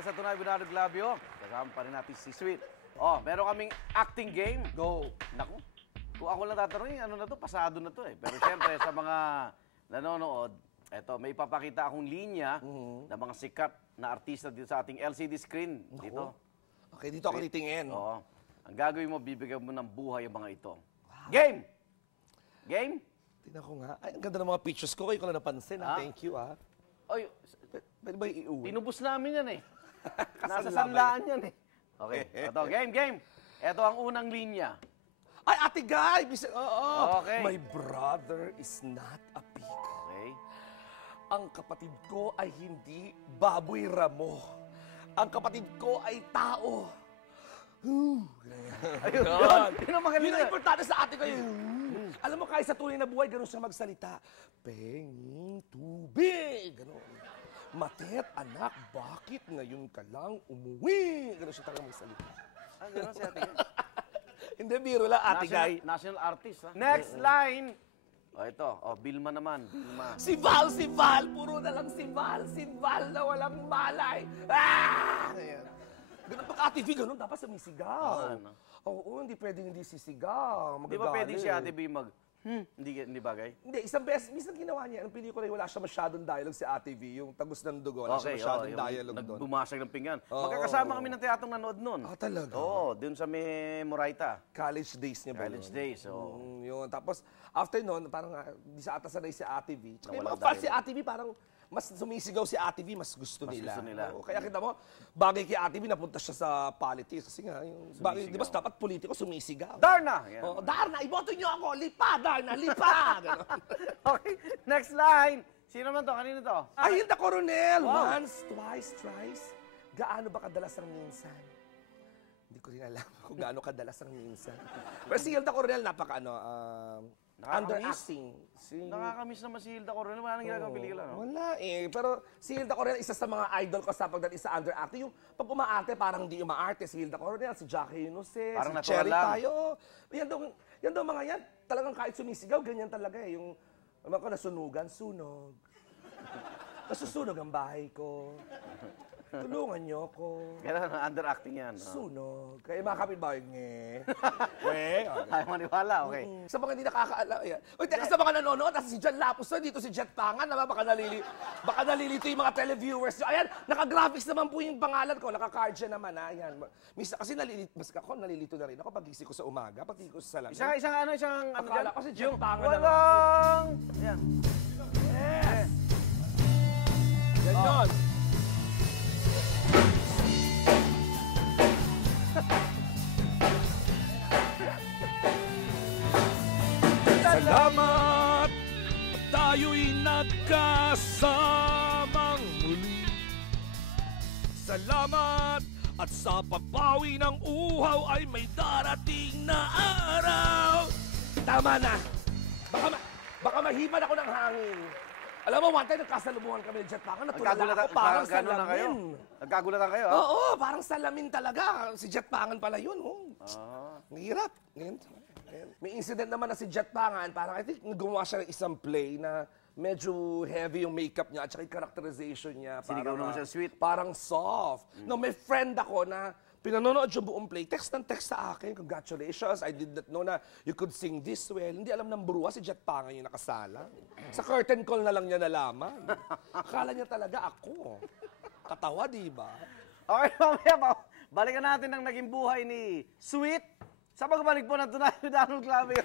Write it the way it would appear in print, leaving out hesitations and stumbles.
back sa Tunay Binado Glabio. Kasama pa rin natin si Sweet. Oh, meron kaming acting game. Go. Naku, kung ako lang tatanungin, ano na to? Pasado na to eh. Pero siyempre, sa mga nanonood, eto, may ipapakita akong linya ng mga sikat na artista dito sa ating LCD screen. Dito. Okay, dito ako titingin. Oo. Ang gagawin mo, bibigyan mo ng buhay ang mga ito. Game! Game? Tingnan ko nga. Ay, ang ganda ng mga pictures ko. Kayo ko na napansin. Ah? Thank you, ah. Oy, Pwede ba iuwi? tinubos namin yan eh. Nasa sanlaan yan eh. Okay, ito, game. Ito ang unang linya. Ay, Ate Guy! Oo. Okay. My brother is not a pig. Okay. Ang kapatid ko ay hindi baboy ramo. Ang kapatid ko ay tao. Ayun, Yan. yun ang magaling Yun ang na. importante sa atin kayo. Alam mo, kahit sa tunay na buhay, ganun siya magsalita. Penging tubig. Ganun. Matet, anak, bakit ngayon ka lang umuwi? Ganun siya talaga magsalita. Ah, gano'n si Ate Guy. Hindi, biro lang, Ate Guy. National artist, ha? Next line! O, ito. O, Vilma naman. Vilma. Si Val, puro na lang si Val na walang malay. Ah! Ayan. Ganun pag TV, ganun, dapat sumisigaw. Ano? Oo, hindi pwedeng hindi sisigaw. Di ba pwedeng si Ate Magagalit. B mag, hindi bagay? Hindi, isang beses, minsan ginawa niya, ang pelikula wala siya masyadong dialogue si Ate V, yung Tagos ng Dugo, wala siya masyadong dialogue doon. Nagbumasag ng pinggan. Oo. Magkakasama kami ng teatrong nanood nun. Ah, talaga? Oo, dun sa may Moraita. College days niya ba College yun? days, oo. Yun. Tapos, after nun, parang di sa ata sanay si Ate V. Tsaka yung Walang mga fans si dialogue. Ate V, parang mas sumisigaw si Ate V, mas gusto nila. gusto nila. Oo, kaya kita mo, bagay kay Ate V, napunta siya sa politics. Kasi nga, yung, bagay, di ba dapat politiko sumisigaw? Darna! Yan. Oh, Darna, iboto niyo ako! Lipa, Darna, lipa! Ganon. Okay, next line. Sino man to? Kanino to? Ay, Hilda Coronel! Wow. Once, twice, thrice. Gaano ba kadalas ang minsan? Hindi ko rin alam kung gaano kadalas ang minsan. Pero si Hilda Coronel, underacting. Nakakamiss naman si Hilda Coronel. Wala nang ginagawang pelikula, no? Wala eh. Pero si Hilda Coronel, isa sa mga idol ko sa pagdating sa underacting. Yung pag umaarte, parang hindi umaarte. Si Hilda Coronel, si Jackie Inose, Parang si natural Cherry lang. tayo. Yan daw mga yan. Talagang kahit sumisigaw, ganyan talaga eh. Yung, alam ko, nasunugan, sunog. Nasusunog ang bahay ko. Tulungan niyo ako. Kailan underacting yan. Oh. Sunog. Kaya mga kapitbahay, nge. Ayaw maniwala, okay. Sa mga hindi nakakaalam. Yan. Uy, teka, sa mga nanonood, si Jan Lapus na, dito si Jet Pangan, naman, baka nalilito yung mga televiewers. Ayan, naka-graphics naman po yung pangalan ko, naka-card siya naman, ha. Ayan. Kasi nalilito na rin ako pag gising ko sa umaga, pag gising ko sa salamin. Isang ano Akala dyan? ko si Jet Pangan Walang... Yan. Yes! Yan yun. Salamat! Tayo'y nagkasamang muli. Salamat! At sa pagbawi ng uhaw ay may darating na araw. Tama na. Baka mahiman ako ng hangin. Alam mo, one time nagkasalubungan kami ni Jet Pangan, natulala ako parang Gano'n na kayo? salamin. Nagkagulatan kayo, ha? Oo, parang salamin talaga. Si Jet Pangan pala yun. Oh. Ang hirap. Ngayon, may incident naman na si Jet Pangan, parang I think gumawa siya ng isang play na medyo heavy yung makeup niya at saka yung characterization niya. Sinigaw naman siya sweet. Parang soft. No, may friend ako na pinanonood yung buong play. Text ng text sa akin, congratulations, I did not know na you could sing this well. Hindi alam ng bruha, si Jet Pangan yung nakasala. Sa curtain call na lang niya nalaman. Akala niya talaga ako. Katawa, di ba? Okay, mamaya, balikan natin ang naging buhay ni Sweet sa pagbalik po ng Tunay Binado Glabio.